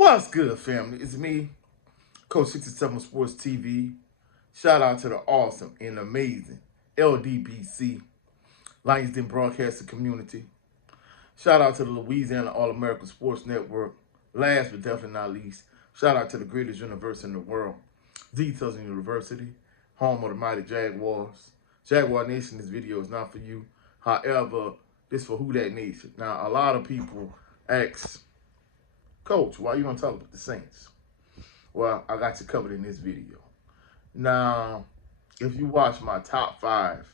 What's good, family? It's me, Coach 67 Sports TV. Shout out to the awesome and amazing LDBC, Lions Den Broadcasting Community. Shout out to the Louisiana All-American Sports Network. Last but definitely not least, shout out to the greatest university in the world, the Southern University, home of the mighty Jaguars. Jaguar Nation, this video is not for you. However, this for Who That Nation. Now, a lot of people ask, Coach, why you don't talk about the Saints? Well, I got you covered in this video. Now, if you watch my top 5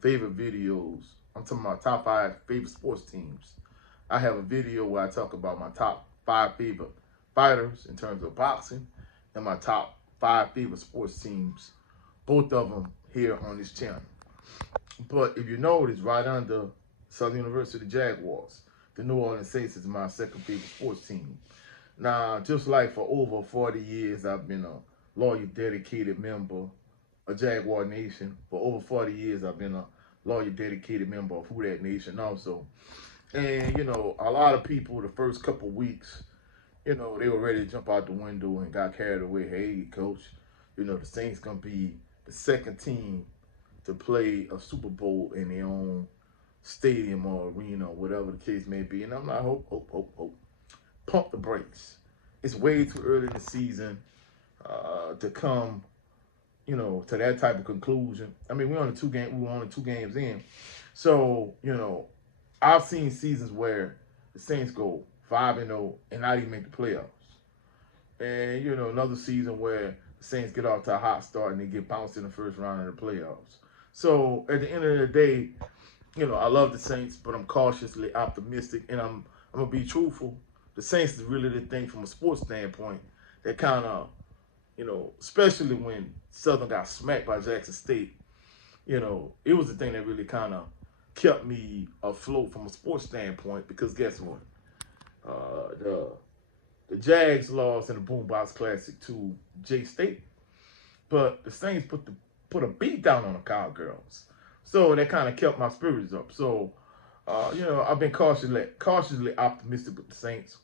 favorite videos, I'm talking about top 5 favorite sports teams. I have a video where I talk about my top 5 favorite fighters in terms of boxing and my top 5 favorite sports teams, both of them here on this channel. But if you notice, right under Southern University Jaguars, the New Orleans Saints is my second favorite sports team. Now, just like for over 40 years, I've been a loyal, dedicated member of Jaguar Nation. For over 40 years, I've been a loyal, dedicated member of Who That Nation also. And, a lot of people, the first couple weeks, they were ready to jump out the window and got carried away. Hey, Coach, the Saints going to be the second team to play a Super Bowl in their own stadium or arena or whatever the case may be. And I'm like, hope. Pump the brakes. It's way too early in the season to come, to that type of conclusion. I mean, we were only two games in. So, I've seen seasons where the Saints go 5-0 and not even make the playoffs. And, another season where the Saints get off to a hot start and they get bounced in the first round of the playoffs. So, at the end of the day, I love the Saints, but I'm cautiously optimistic, and I'm going to be truthful. The Saints is really the thing from a sports standpoint that kind of, especially when Southern got smacked by Jackson State, it was the thing that really kind of kept me afloat from a sports standpoint, because guess what? The Jags lost in the Boombox Classic to J-State, but the Saints put a beat down on the Cowgirls. So that kind of kept my spirits up. So, I've been cautiously optimistic with the Saints.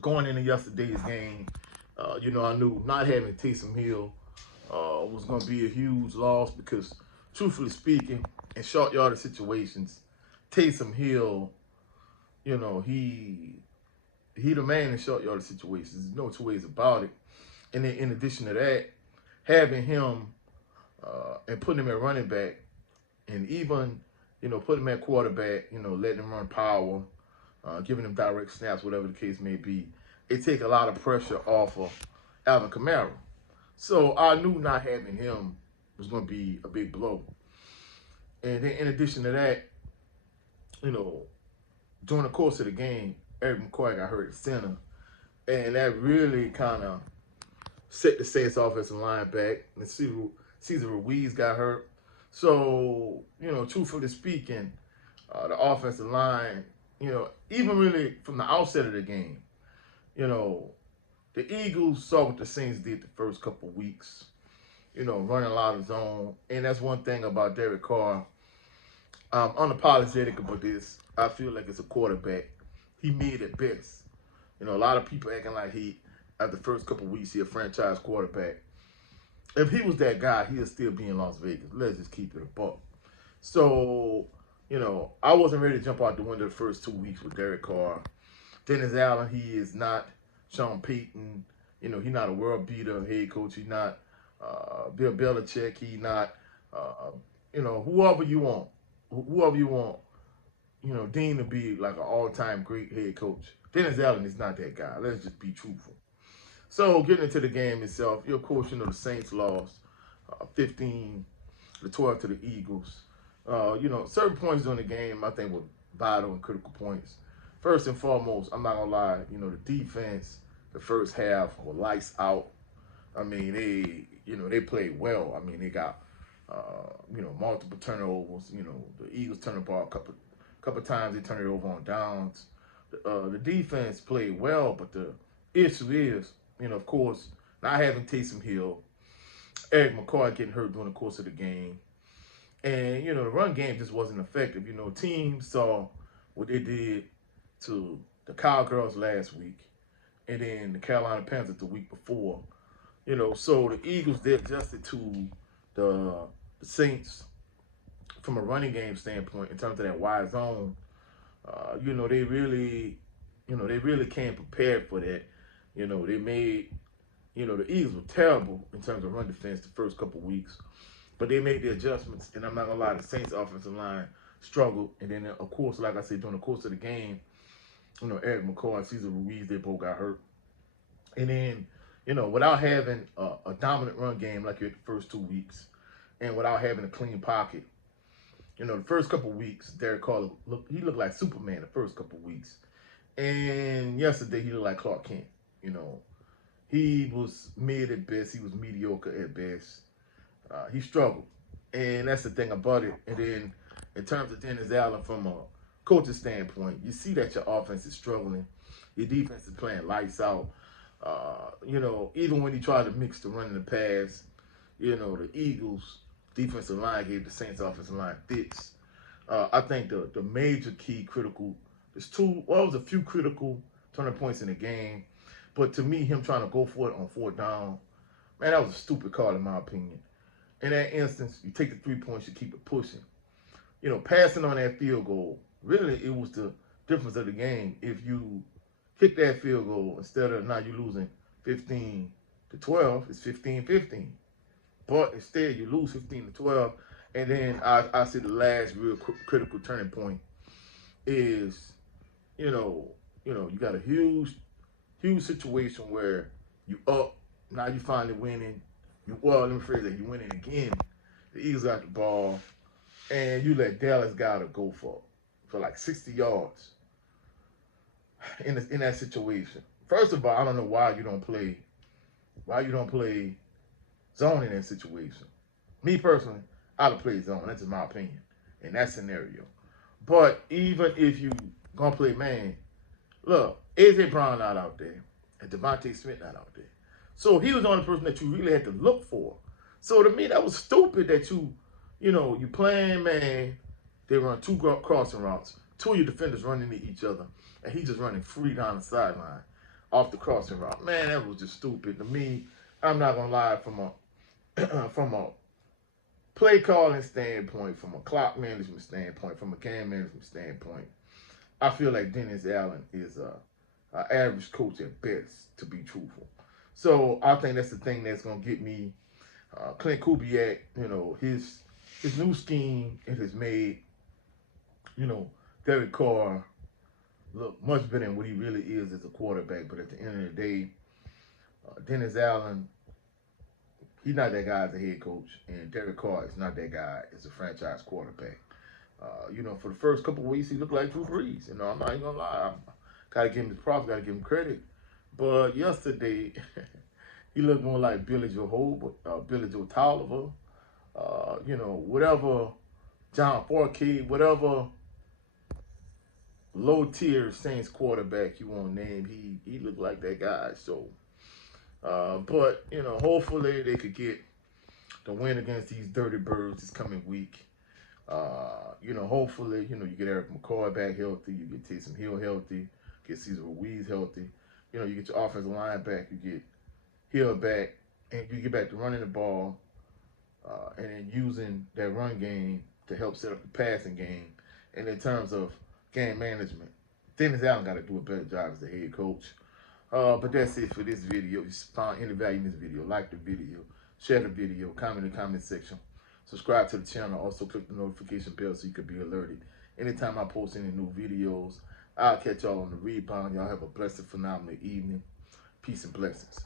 Going into yesterday's game, I knew not having Taysom Hill was going to be a huge loss because, truthfully speaking, in short yardage situations, Taysom Hill, he the man in short yardage situations. There's no two ways about it. And then in addition to that, having him and putting him at running back, and even, putting him at quarterback, letting him run power, giving him direct snaps, whatever the case may be, it take a lot of pressure off of Alvin Kamara. So I knew not having him was going to be a big blow. And then in addition to that, during the course of the game, Eric McCoy got hurt at center. And that really kind of set the Saints offensive line back. And Cesar Ruiz got hurt. So, truthfully speaking, the offensive line, even really from the outset of the game, the Eagles saw what the Saints did the first couple of weeks, running a lot of zone. And that's one thing about Derek Carr. I'm unapologetic about this. I feel like it's a quarterback. He made it best. A lot of people acting like after the first couple of weeks, he a franchise quarterback. If he was that guy, he'd still be in Las Vegas. Let's just keep it a buck. So, I wasn't ready to jump out the window the first 2 weeks with Derek Carr. Dennis Allen, he is not Sean Payton. He's not a world beater head coach. He's not Bill Belichick. He's not, whoever you want. Dean to be like an all-time great head coach. Dennis Allen is not that guy. Let's just be truthful. So getting into the game itself, of course, the Saints lost 15-12 to the Eagles. Certain points during the game I think were vital and critical points. First and foremost, I'm not gonna lie, the defense, the first half were lights out. I mean, they played well. I mean, they got multiple turnovers. The Eagles turned the ball a couple times. They turned it over on downs. The defense played well, but the issue is, of course, not having Taysom Hill, Eric McCoy getting hurt during the course of the game, and the run game just wasn't effective. Teams saw what they did to the Cowgirls last week. and then the Carolina Panthers the week before. So the Eagles, they adjusted to the Saints from a running game standpoint in terms of that wide zone. They really, they really came prepared for that. They made, the Eagles were terrible in terms of run defense the first couple weeks, but they made the adjustments, and I'm not gonna lie, the Saints offensive line struggled, and then of course, like I said, during the course of the game, Eric McCoy and Cesar Ruiz, they both got hurt, and then, without having a dominant run game like you had the first 2 weeks, and without having a clean pocket, the first couple weeks, Derek Carr looked like Superman the first couple weeks. And yesterday, he looked like Clark Kent. He was mid at best. He was mediocre at best. He struggled. And that's the thing about it. And then in terms of Dennis Allen, from a coaching standpoint, you see that your offense is struggling. Your defense is playing lights out. Even when he tried to mix the run and the pass, the Eagles defensive line gave the Saints offensive line fits. I think the major key critical, it was a few critical turning points in the game, but to me, him trying to go for it on 4th down, man, that was a stupid call in my opinion. In that instance, you take the 3 points, you keep it pushing. Passing on that field goal, really, it was the difference of the game. If you kick that field goal, instead of now you losing 15-12, it's 15-15. But instead, you lose 15-12, and then I see the last real critical turning point is, you got a huge situation where you up, now you finally winning. Let me phrase that, you winning again. The Eagles got the ball, and you let Dallas Goedert go for like 60 yards in that situation. First of all, I don't know why you don't play zone in that situation. Me personally, I'd have played zone. That's just my opinion in that scenario. But even if you gonna play man, look, AJ Brown not out there, and Devontae Smith not out there. So he was the only person that you really had to look for. So to me, that was stupid that you playing man. They run 2 crossing routes. 2 of your defenders run into each other, and he just running free down the sideline off the crossing route. Man, that was just stupid to me. I'm not gonna lie, from a play calling standpoint, from a clock management standpoint, from a game management standpoint, I feel like Dennis Allen is an average coach at best, to be truthful. So I think that's the thing that's gonna get me. Clint Kubiak, his new scheme, it has made, Derek Carr look much better than what he really is as a quarterback. But at the end of the day, Dennis Allen, he's not that guy as a head coach, and Derek Carr is not that guy as a franchise quarterback. For the first couple of weeks, he looked like Drew Brees. I'm not even gonna lie. Gotta give him his props, gotta give him credit. But yesterday, he looked more like Billy Joe Tolliver, whatever John Forkey, whatever low-tier Saints quarterback you want to name, he looked like that guy. So, but, hopefully they could get the win against these Dirty Birds this coming week. Hopefully, you get Eric McCoy back healthy, you get Taysom Hill healthy, get Cesar Ruiz healthy. You get your offensive line back, you get Hill back, and you get back to running the ball, and then using that run game to help set up the passing game. And in terms of game management, Dennis Allen got to do a better job as the head coach. But that's it for this video. If you found any value in this video, like the video, share the video, comment in the comment section, subscribe to the channel. Also click the notification bell so you can be alerted anytime I post any new videos. I'll catch y'all on the rebound. Y'all have a blessed, phenomenal evening. Peace and blessings.